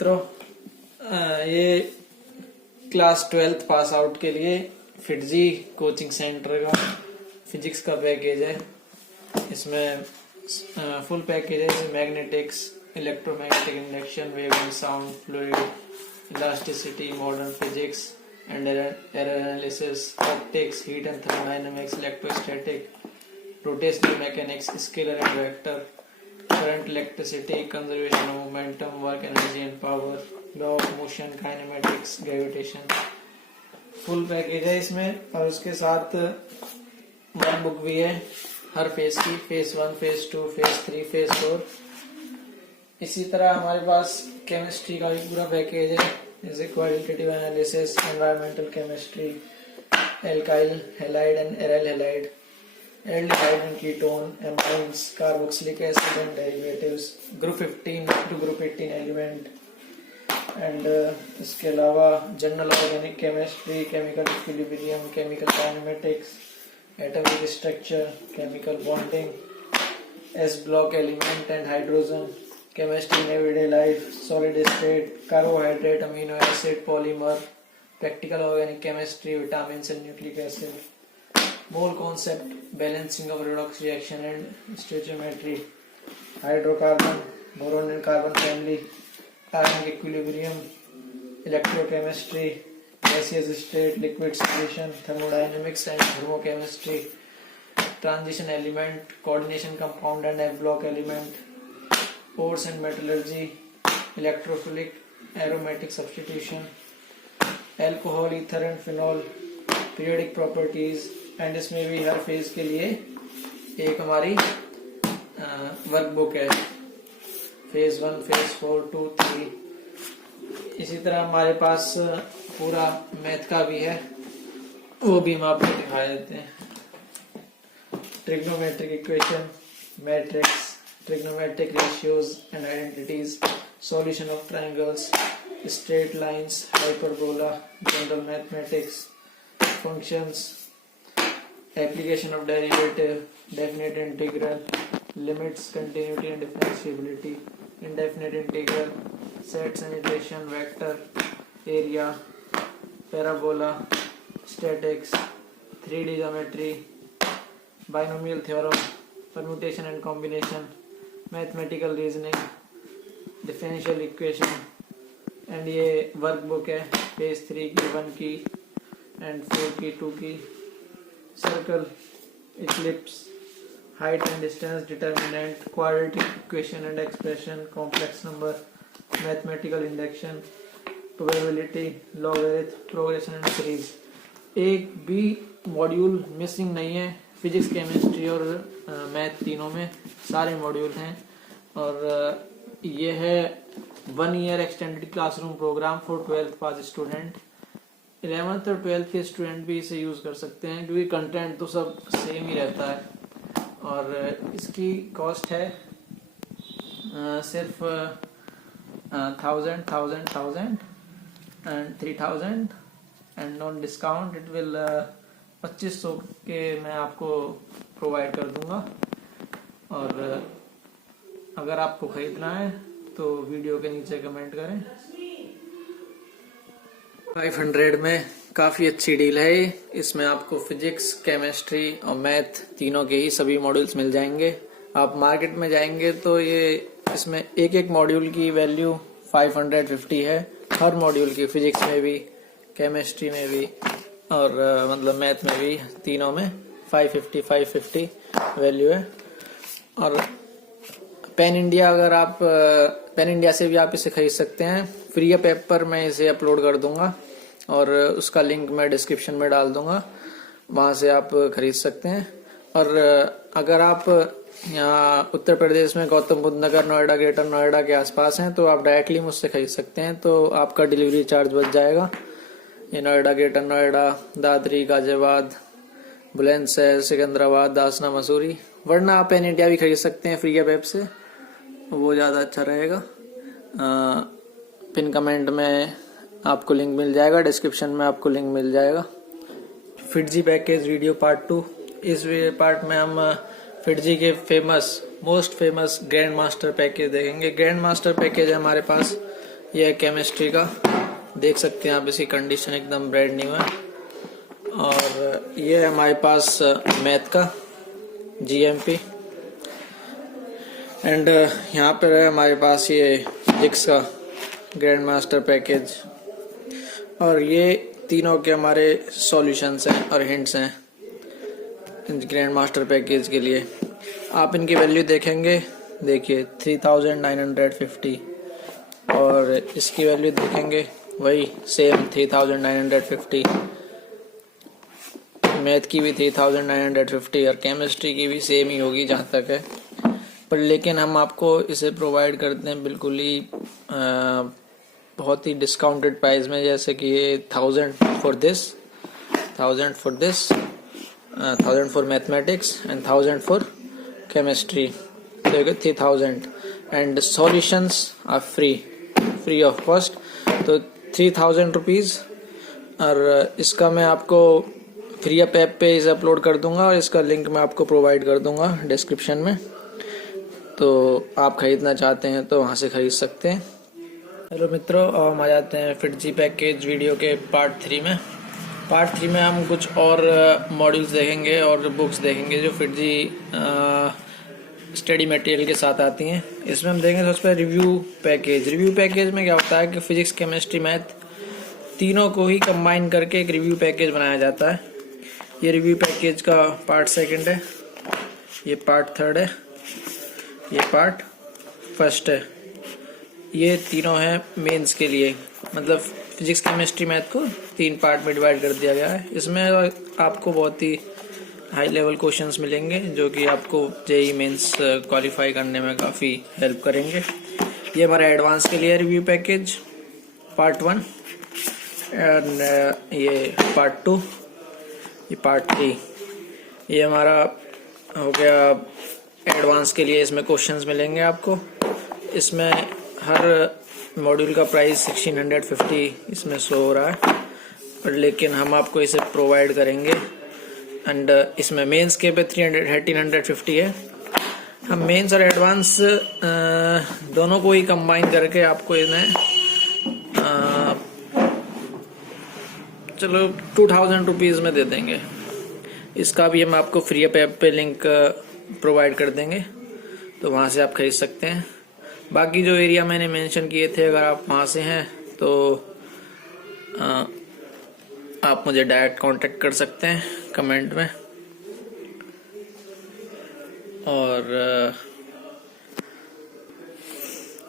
मित्रों, ये class 12th pass out के लिए फिटजी कोचिंग सेंटर का फिजिक्स का पैकेज है। इसमें फुल पैकेज है। Magnetics, electromagnetic induction, wave and sound, fluid, elasticity, modern physics and error analysis, optics, heat and thermodynamics, electrostatic, rotational mechanics, scalar and vector, current, electricity, conservation of momentum, work, energy and power, law of motion, kinematics, gravitation। Full package है इसमें और उसके साथ workbook भी है हर phase की, phase 1, phase 2, phase 3, phase 4। इसी तरह हमारे पास केमिस्ट्री का भी पूरा पैकेज है, जैसे qualitative analysis, environmental chemistry, alkyl halide and aryl halide, aldehyde and ketone, amines, carboxylic acid and derivatives, group 15 to group 18 element, and इसके अलावा general organic chemistry, chemical equilibrium, chemical kinematics, atomic structure, chemical bonding, S block element and hydrogen, chemistry in everyday life, solid state, carbohydrate, amino acid, polymer, practical organic chemistry, vitamin and nucleic acid, mole concept, balancing of redox reaction and stoichiometry, hydrocarbon, boron and carbon family, ionic equilibrium, electrochemistry, gaseous state, liquid solution, thermodynamics and thermochemistry, transition element, coordination compound and F block element, pores and metallurgy, electrophilic aromatic substitution, alcohol, ether and phenol, periodic properties. And इसमें भी हर phase के लिए एक हमारी workbook है, phase 1, phase 4, 2, 3। इसी तरह हमारे पास पूरा मैथ का भी है, वो भी हम आपको दिखा देते हैं। Trigonometric equation, matrix, trigonometric ratios and identities, solution of triangles, straight lines, hyperbola, general mathematics, functions, application of derivative, definite integral, limits, continuity and differentiability, indefinite integral, sets and iteration, vector, area, parabola, statics, 3D geometry, binomial theorem, permutation and combination, mathematical reasoning, differential equation। And ये workbook है page 3 की, 1 की and 4 की, 2 की। Circle, Eclipse, height and distance determinant, quadratic equation and expression, complex number, mathematical induction, probability, logarithm, progression and series. एक भी module missing नहीं है। फिजिक्स, केमिस्ट्री और मैथ तीनों में सारे मॉड्यूल हैं। और ये है 1 year extended classroom program for 12th pass student. 11th और 12th के स्टूडेंट भी इसे यूज़ कर सकते हैं, क्योंकि कंटेंट तो सब सेम ही रहता है। और इसकी कॉस्ट है सिर्फ 1000 and 3000 and non discount it will 2500 के मैं आपको प्रोवाइड कर दूंगा। और अगर आपको खरीदना है तो वीडियो के नीचे कमेंट करें। 500 में काफ़ी अच्छी डील है। इसमें आपको फिजिक्स, केमिस्ट्री और मैथ तीनों के ही सभी मॉड्यूल्स मिल जाएंगे। आप मार्केट में जाएंगे तो ये इसमें एक एक मॉड्यूल की वैल्यू 550 है, हर मॉड्यूल की, फिजिक्स में भी, केमिस्ट्री में भी और मतलब मैथ में भी, तीनों में 550 वैल्यू है। और पेन इंडिया, अगर आप पेन इंडिया से भी आप इसे खरीद सकते हैं। फ्री ऑफ पेपर मैं इसे अपलोड कर दूंगा और उसका लिंक मैं डिस्क्रिप्शन में डाल दूंगा, वहां से आप खरीद सकते हैं। और अगर आप यहाँ उत्तर प्रदेश में गौतम बुद्ध नगर, नोएडा, ग्रेटर नोएडा के आसपास हैं तो आप डायरेक्टली मुझसे खरीद सकते हैं, तो आपका डिलीवरी चार्ज बच जाएगा। ये नोएडा, ग्रेटर नोएडा, दादरी, गाजियाबाद, बुलंदशहर, सिकंदराबाद, दासना, मसूरी। वरना आप पेन इंडिया भी खरीद सकते हैं फ्री ऑफ ऐप से, वो ज़्यादा अच्छा रहेगा। पिन कमेंट में आपको लिंक मिल जाएगा, डिस्क्रिप्शन में आपको लिंक मिल जाएगा। FIITJEE package video part 2। इस पार्ट में हम फिटजी के most famous grand master package देखेंगे। ग्रैंड मास्टर पैकेज है हमारे पास ये है केमिस्ट्री का, देख सकते हैं आप, इसकी कंडीशन एकदम ब्रांड न्यू है। और ये है हमारे पास मैथ का GMP, एंड यहाँ पर है हमारे पास ये फिजिक्स का ग्रैंड मास्टर पैकेज। और ये तीनों के हमारे सॉल्यूशंस हैं और हिंट्स हैं ग्रैंड मास्टर पैकेज के लिए। आप इनकी वैल्यू देखेंगे, देखिए 3950, और इसकी वैल्यू देखेंगे वही सेम 3950, मैथ की भी 3950 और केमिस्ट्री की भी सेम ही होगी जहाँ तक है। पर लेकिन हम आपको इसे प्रोवाइड करते हैं बिल्कुल ही बहुत ही डिस्काउंटेड प्राइस में, जैसे कि ये 1000 for this, 1000 for this, 1000 for mathematics and 1000 for chemistry, तो 3000, and solutions are free of cost, तो 3000 रुपीज़। और इसका मैं आपको फ्री ऐप पे इसे अपलोड कर दूंगा और इसका लिंक मैं आपको प्रोवाइड कर दूंगा डिस्क्रिप्शन में, तो आप खरीदना चाहते हैं तो वहाँ से खरीद सकते हैं। हेलो मित्रों, हम आ जाते हैं FITG पैकेज वीडियो के पार्ट 3 में। पार्ट 3 में हम कुछ और मॉड्यूल्स देखेंगे और बुक्स देखेंगे जो FITG स्टडी मटेरियल के साथ आती हैं। इसमें हम देखेंगे सबसे पहले रिव्यू पैकेज। रिव्यू पैकेज में क्या होता है कि फिजिक्स, केमिस्ट्री, मैथ तीनों को ही कंबाइन करके एक रिव्यू पैकेज बनाया जाता है। ये रिव्यू पैकेज का पार्ट 2 है, ये पार्ट 3 है, ये पार्ट 1 है। ये तीनों हैं मेंस के लिए, मतलब फिजिक्स, केमिस्ट्री, मैथ को 3 पार्ट में डिवाइड कर दिया गया है। इसमें आपको बहुत ही हाई लेवल क्वेश्चंस मिलेंगे जो कि आपको JEE मेंस क्वालिफाई करने में काफ़ी हेल्प करेंगे। ये हमारा एडवांस के लिए रिव्यू पैकेज पार्ट 1, एंड ये पार्ट 2, ये पार्ट 3। ये हमारा हो गया एडवांस के लिए, इसमें क्वेश्चंस मिलेंगे आपको। इसमें हर मॉड्यूल का प्राइस 1650 इसमें शो हो रहा है, पर लेकिन हम आपको इसे प्रोवाइड करेंगे। एंड इसमें मेंस के पे 1350 है। हम मेंस और एडवांस दोनों को ही कंबाइन करके आपको इन्हें चलो 2000 रुपीज़ में दे देंगे। इसका भी हम आपको फ्री ऐप पे लिंक प्रोवाइड कर देंगे, तो वहाँ से आप खरीद सकते हैं। बाकी जो एरिया मैंने मेंशन किए थे, अगर आप वहाँ से हैं तो आप मुझे डायरेक्ट कांटेक्ट कर सकते हैं कमेंट में।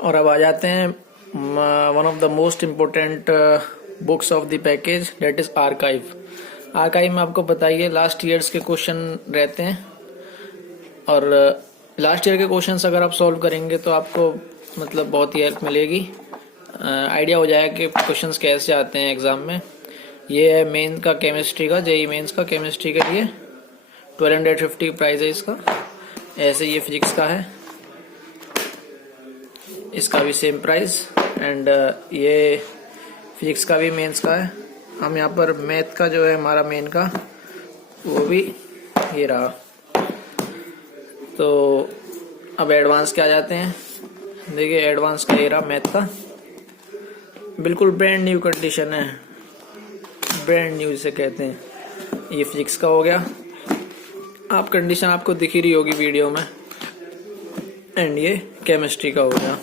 और अब आ जाते हैं one of the most important books of the package, that is archive. Archive में आपको बताइए लास्ट ईयर्स के क्वेश्चन रहते हैं, और लास्ट ईयर के क्वेश्चंस अगर आप सॉल्व करेंगे तो आपको मतलब बहुत ही हेल्प मिलेगी, आइडिया हो जाएगा कि क्वेश्चंस कैसे आते हैं एग्जाम में। ये है मेन का केमिस्ट्री का, JEE मेंस का केमिस्ट्री के लिए 1250 प्राइस है इसका। ऐसे ये फिजिक्स का है, इसका भी सेम प्राइस, एंड ये फिजिक्स का भी मेंस का है। हम यहाँ पर मैथ का जो है हमारा मेन का, वो भी ये रहा। तो अब एडवांस के आ जाते हैं। देखिए एडवांस का ये रहा मैथ का, बिल्कुल ब्रांड न्यू कंडीशन है, ब्रांड न्यू जिसे कहते हैं। ये फिजिक्स का हो गया, आप कंडीशन आपको दिख ही रही होगी वीडियो में। एंड ये केमिस्ट्री का हो गया।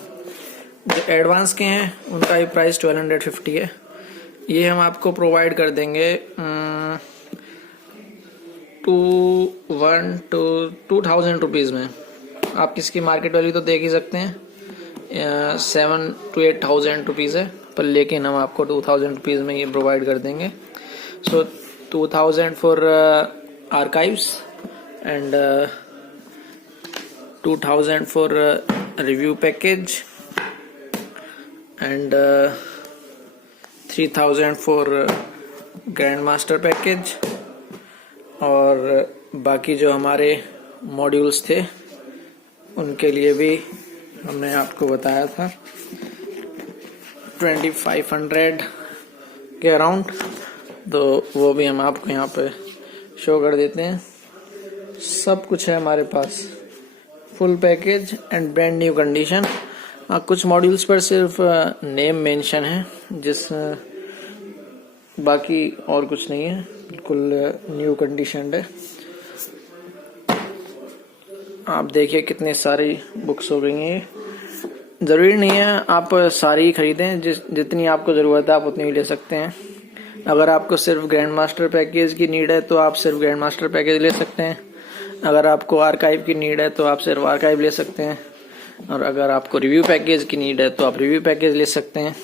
जो एडवांस के हैं उनका ये प्राइस 1250 है। ये हम आपको प्रोवाइड कर देंगे 2000 रुपीज़ में। आप इसकी मार्केट वैल्यू तो देख ही सकते हैं, 7 to 8000 रुपीज़ है, पर लेकिन हम आपको 2000 रुपीज़ में ये प्रोवाइड कर देंगे। सो 2000 for archives and 2000 for review package and 3000 for grand master package. और बाकी जो हमारे मॉड्यूल्स थे उनके लिए भी हमने आपको बताया था 2500 के अराउंड, तो वो भी हम आपको यहाँ पे शो कर देते हैं। सब कुछ है हमारे पास, full package and brand new condition. हाँ, कुछ मॉड्यूल्स पर सिर्फ नेम मेंशन है, जिस बाकी और कुछ नहीं है, बिल्कुल न्यू कंडीशन है। आप देखिए कितने सारी बुक्स हो गई हैं। ज़रूरी नहीं है आप सारी ही खरीदें, जितनी आपको ज़रूरत है आप उतनी ही ले सकते हैं। अगर आपको सिर्फ ग्रैंड मास्टर पैकेज की नीड है तो आप सिर्फ ग्रैंड मास्टर पैकेज ले सकते हैं। अगर आपको आर्काइव की नीड है तो आप सिर्फ आर्काइव ले सकते हैं। और अगर आपको रिव्यू पैकेज की नीड है तो आप रिव्यू पैकेज ले सकते हैं।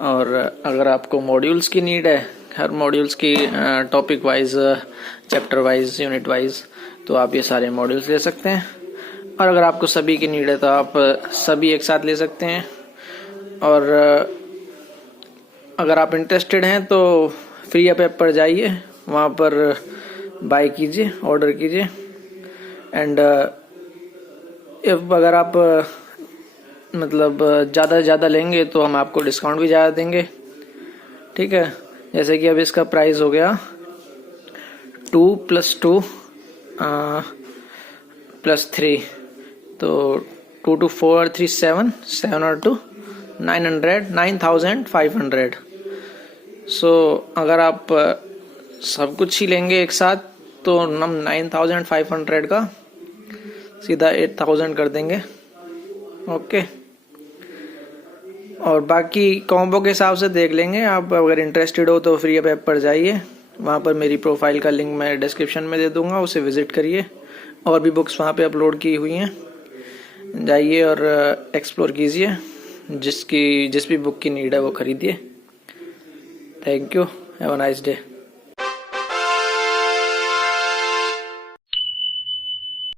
और अगर आपको मॉड्यूल्स की नीड है, हर मॉड्यूल्स की topic wise, chapter wise, unit wise, तो आप ये सारे मॉड्यूल्स ले सकते हैं। और अगर आपको सभी की नीड है तो आप सभी एक साथ ले सकते हैं। और अगर आप इंटरेस्टेड हैं तो फ्री ऐप पर जाइए, वहाँ पर बाय कीजिए, ऑर्डर कीजिए। एंड अगर आप मतलब ज़्यादा से ज़्यादा लेंगे तो हम आपको डिस्काउंट भी ज़्यादा देंगे, ठीक है। जैसे कि अब इसका प्राइस हो गया 2 + 2 + 3, तो 2 2 4 3 7 7 और 2 9,500। सो अगर आप सब कुछ ही लेंगे एक साथ तो हम 9,500 का सीधा 8,000 कर देंगे, ओके। और बाकी कॉम्बो के हिसाब से देख लेंगे। आप अगर इंटरेस्टेड हो तो फ्री ऐप पर जाइए, वहाँ पर मेरी प्रोफाइल का लिंक मैं डिस्क्रिप्शन में दे दूँगा, उसे विज़िट करिए। और भी बुक्स वहाँ पे अपलोड की हुई हैं, जाइए और एक्सप्लोर कीजिए। जिस भी बुक की नीड है वो खरीदिए। Thank you, have a nice day.